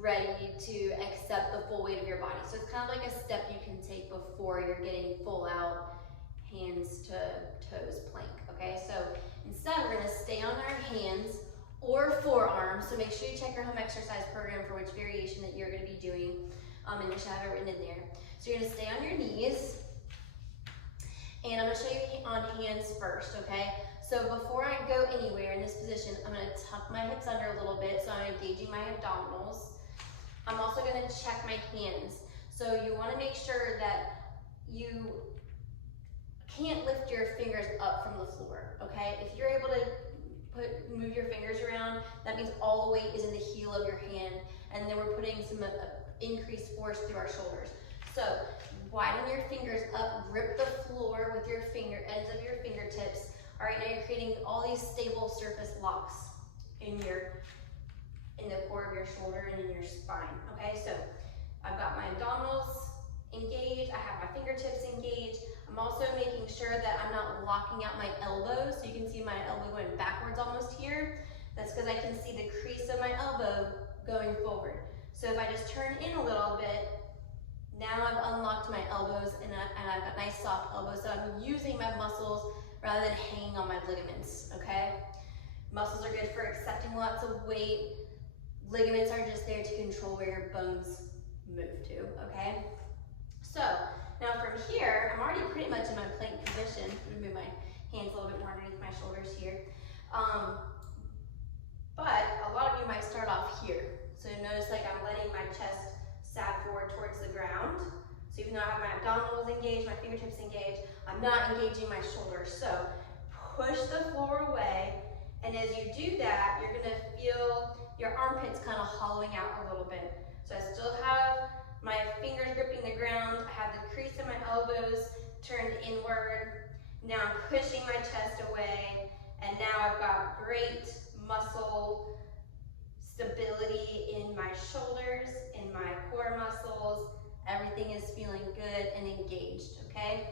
ready to accept the full weight of your body. So it's kind of like a step you can take before you're getting full out hands to toes plank, okay? So instead we're gonna stay on our hands or forearms, so make sure you check your home exercise program for which variation that you're gonna be doing, and you should have it written in there. So you're gonna stay on your knees, and I'm gonna show you on hands first, okay? So before I go anywhere in this position, I'm gonna tuck my hips under a little bit, so I'm engaging my abdominals. I'm also gonna check my hands. So you wanna make sure that you can't lift your fingers up from the floor, okay? If you're able to move your fingers around, that means all the weight is in the heel of your hand, and then we're putting some increased force through our shoulders. So widen your fingers up, grip the floor with your ends of your fingertips. All right, now you're creating all these stable surface locks in the core of your shoulder and in your spine, okay? So I've got my abdominals engaged, I have my fingertips engaged. I'm also making sure that I'm not locking out my elbows. So you can see my elbow going backwards almost here. That's because I can see the crease of my elbow going forward. So if I just turn in a little bit, now I've unlocked my elbows and I've got nice soft elbows. So I'm using my muscles rather than hanging on my ligaments, okay? Muscles are good for accepting lots of weight. Ligaments are just there to control where your bones move to, okay? So now from here, I'm already pretty much in my plank position. I'm gonna move my hands a little bit more underneath my shoulders here. But a lot of you might start off here. So notice like I'm letting my chest sag forward towards the ground. So even though I have my abdominals engaged, my fingertips engaged, I'm not engaging my shoulders. So push the floor away, and as you do that, you're gonna feel your armpits kind of hollowing out a little bit. So I still have my fingers gripping the ground, I have the crease of my elbows turned inward. Now I'm pushing my chest away, and now I've got great muscle stability in my shoulders, in my core muscles. Everything is feeling good and engaged, okay?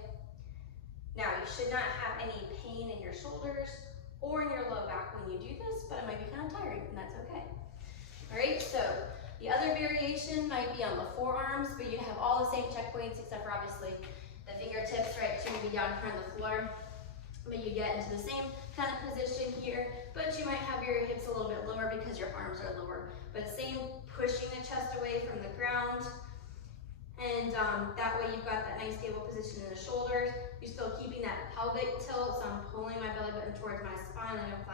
Now you should not have any pain in your shoulders or in your low back when you do this, but it might be kind of tiring, and that's okay. All right, so the other variation might be on the forearms, but you have all the same checkpoints except for obviously the fingertips, right? So you're gonna be down here on the floor, but you get into the same kind of position here, but you might have your hips a little bit lower because your arms are lower. But same, pushing the chest away from the ground, and that way you've got that nice stable position in the shoulders. You're still keeping that pelvic tilt, so I'm pulling my belly button towards my spine, like I'm